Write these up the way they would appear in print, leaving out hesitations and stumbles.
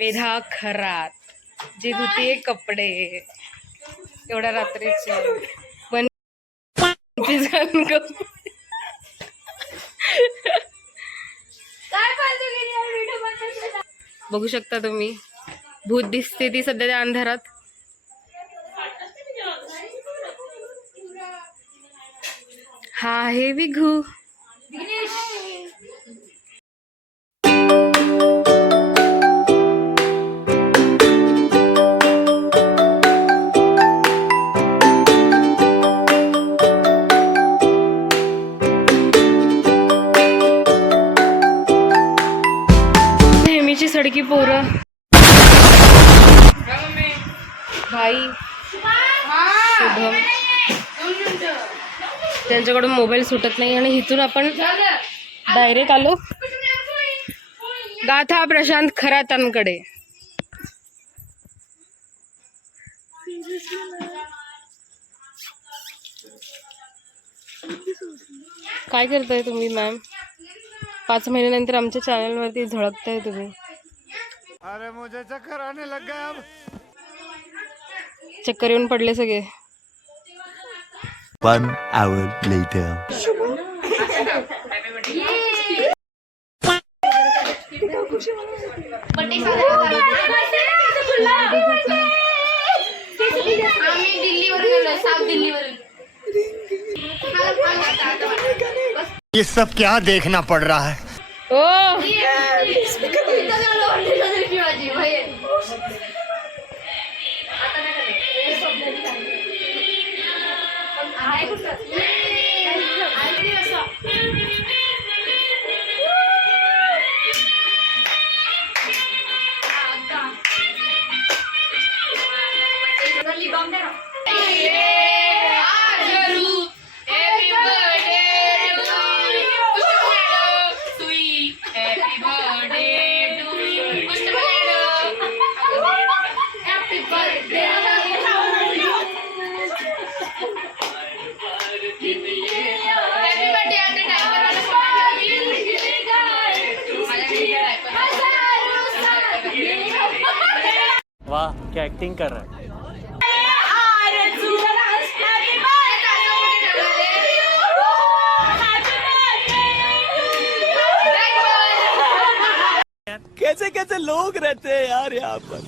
वेधा खरात जे धुते कपडे एवढ्या रात्रीचे पण बघू शकता तुम्ही भूत दिसते ती सध्या त्या अंधारात. हा आहे विघू. नेहमीची सडकी पोरं भाई शुभम त्यांच्याकडून मोबाईल सुटत नाही आणि इथून आपण डायरेक्ट आलो गाथा प्रशांत खरातांकडे. काय करताय तुम्ही मॅम? 5 महिन्यानंतर आमच्या चॅनलवरती झळकताय तुम्ही. अरे मुझे चक्कर आने लग गया अब. चक्कर येऊन पडले सगळे. 1 hour later. ये सब क्या देखना पड़ रहा है. ओ वाह क्या एक्टिंग कर रहा है. कैसे कैसे लोग रहते हैं यार यहाँ पर.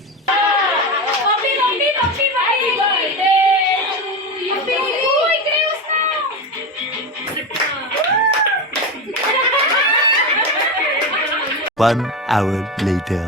1 hour later.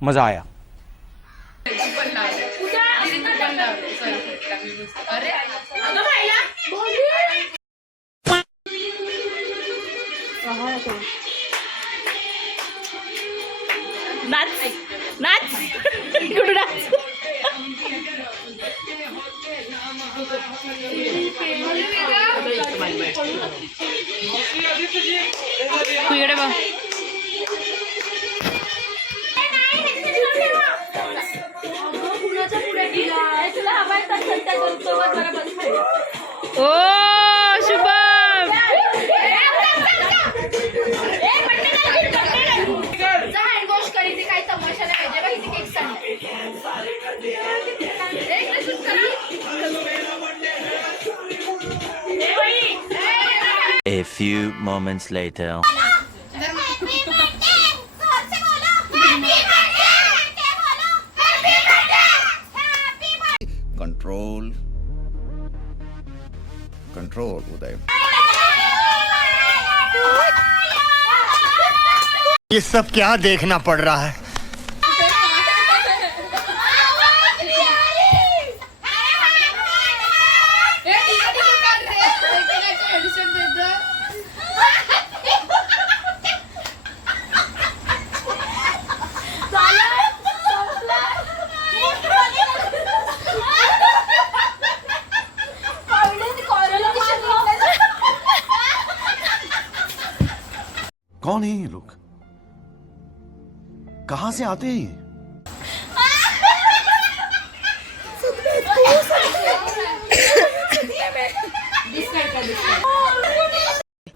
मजा आया. नाच नाच कुठं नाच. तू इकडे बघ. ओ Shubham moments later. Control control Uday. ये सब क्या देखना पड़ रहा है? कौन है ये लोग? कहां से आते हैं ये?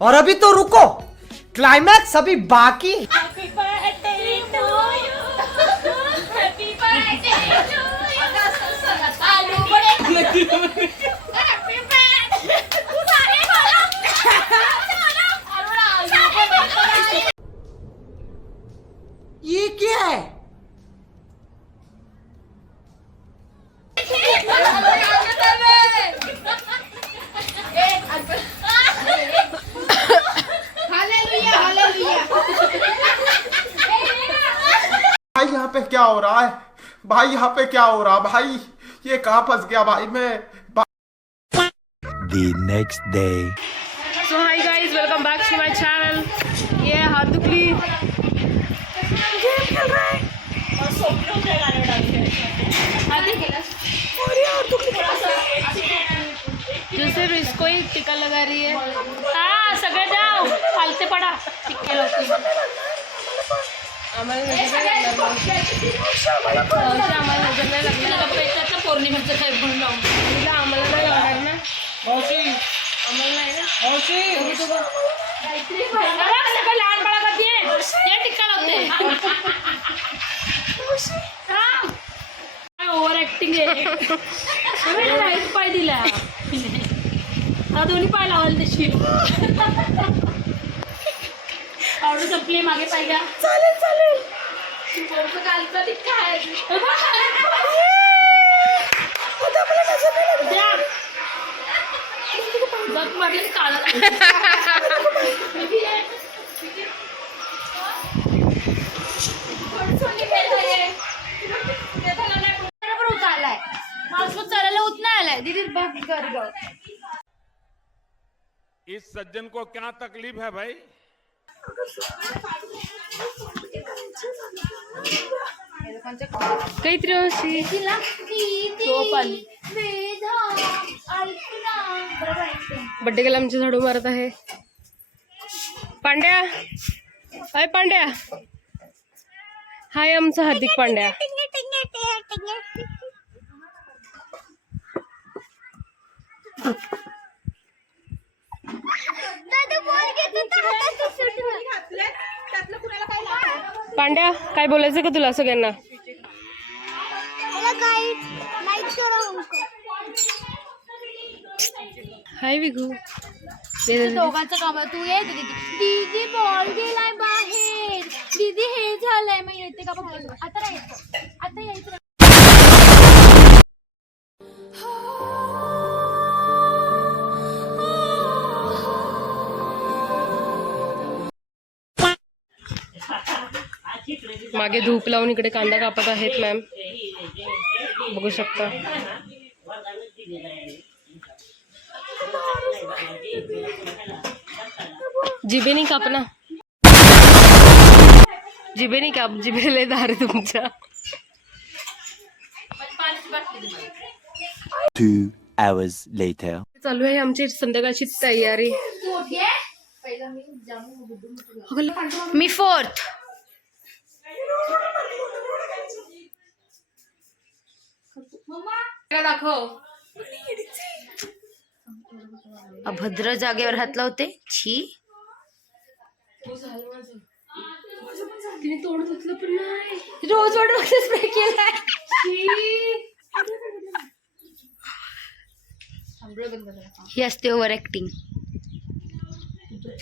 और अभी तो रुको, क्लाइमैक्स अभी बाकी. ये क्या है? भाई यहाँ पे क्या हो रहा है? भाई यहाँ पे क्या हो रहा है? भाई ये कहाँ फंस गया भाई मैं? The next day. So hi guys, welcome back to my channel. ये हाथ दुखली जो सिर्फ इसको ही टिक्का लगा रही है. हाँ सगळे जाओ, फालते पडा टिक्के लोक. आम्हाला नजर नाही लागणार. पौर्णिमेचं काय म्हणून लावून तिला आम्हाला नाही लावणार ना. आम्हाला नाही ना. सगळं लहान बाळा कधी आहे टिक्का लावते. ओव्हर ऍक्टिंग आहे. पाय दिला हा, दोन्ही पाय लावायला तशी. आवडू संपली मागे पाय घ्या. चालेल चालेल. कालचा टिक्का आहे. जग मारले काळा. उतारलाय माणूस चालायला उत नाही आलाय. दीदी बघ कर ग. इस सज्जन को क्या तकलीफ है भाई? काहीतरी अशी झोप आली. बड्डे गेला आमचे झाडू मारत आहे. पांड्या, हाय पांड्या. हाय आमचा हार्दिक पांड्या. पांड्या, काय बोलायचं का तुला सगळ्यांना? हाय विघू. दोघांचं काम आहे. तू ये दीदी. दीदी बॉल गेलाय बाहेर. दीदी हे झालंय. मग येते का बघ. आता राहायचं. आता यायचं. मागे धूप लावून इकडे कांदा कापत आहेत मॅम, बघू शकता. जिबेनी काप ना. जिबेनी काप. जिबेले दार तुमच्या. 2 hours later. चालू आहे आमची संध्याकाळची तयारी. मी 4th. दाखव. अभद्र जागेवर हात लावते. छी. तिने तोंड धुतलं पण नाही. रोज वाटत स्प्रे केलाय. ही असते ओव्हर ऍक्टिंग.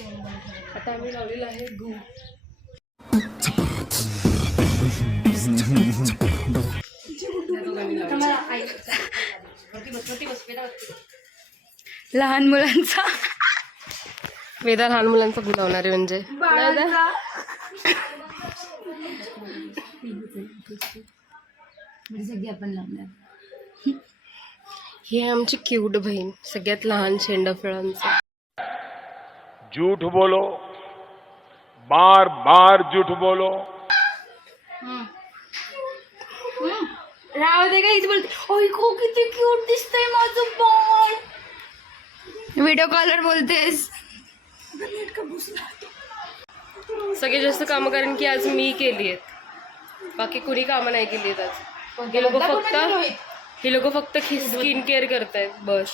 आता आम्ही लावलेलं आहे गू. लहान मुलांचा वेदा लहान मुलांचा गू लावणार आहे म्हणजे सगळी आपण लावणार. ही आहे आमची क्यूट बहीण, सगळ्यात लहान शेंडाफळांचा. झूठ बोलो, बार बार झूठ बोलो. राव दे का इथे बोलते ओय को किती क्यूट दिसतंय माझं बाळ. व्हिडिओ कॉलवर बोलतेस. सगळे जास्त कामं कारण की आज मी केली आहेत, बाकी कुणी कामं नाही केली आहेत आज. हे लोक फक्त स्किन केअर करतायत बस.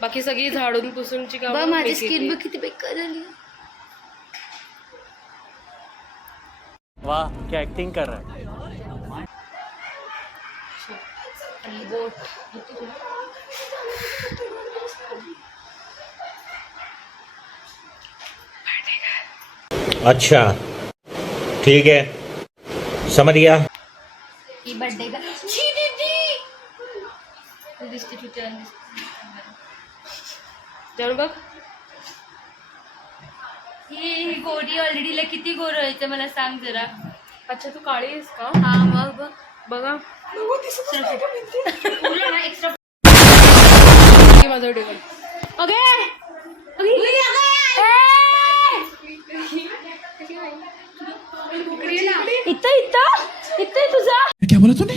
बाकी सगळी झाडून पुसूनची बघ कामं माझी मी स्किन केली. बघ किती बेकार झाली. वाह क्या एक्टिंग कर रहा है. अच्छा ठीक है, समझ गया. ही बर्थडे का छी दीदी तू दिसते तू छान दिसते. जाऊन बघ. ही गोरी ऑलरेडी किती गोर व्हायचं मला सांग जरा. अच्छा तू काळी आहेस का? हा मग बघ बघा पूर्ण ना एक्स्ट्रा माझं टेबल. अगे इथं तुझा क्या बोला तूने?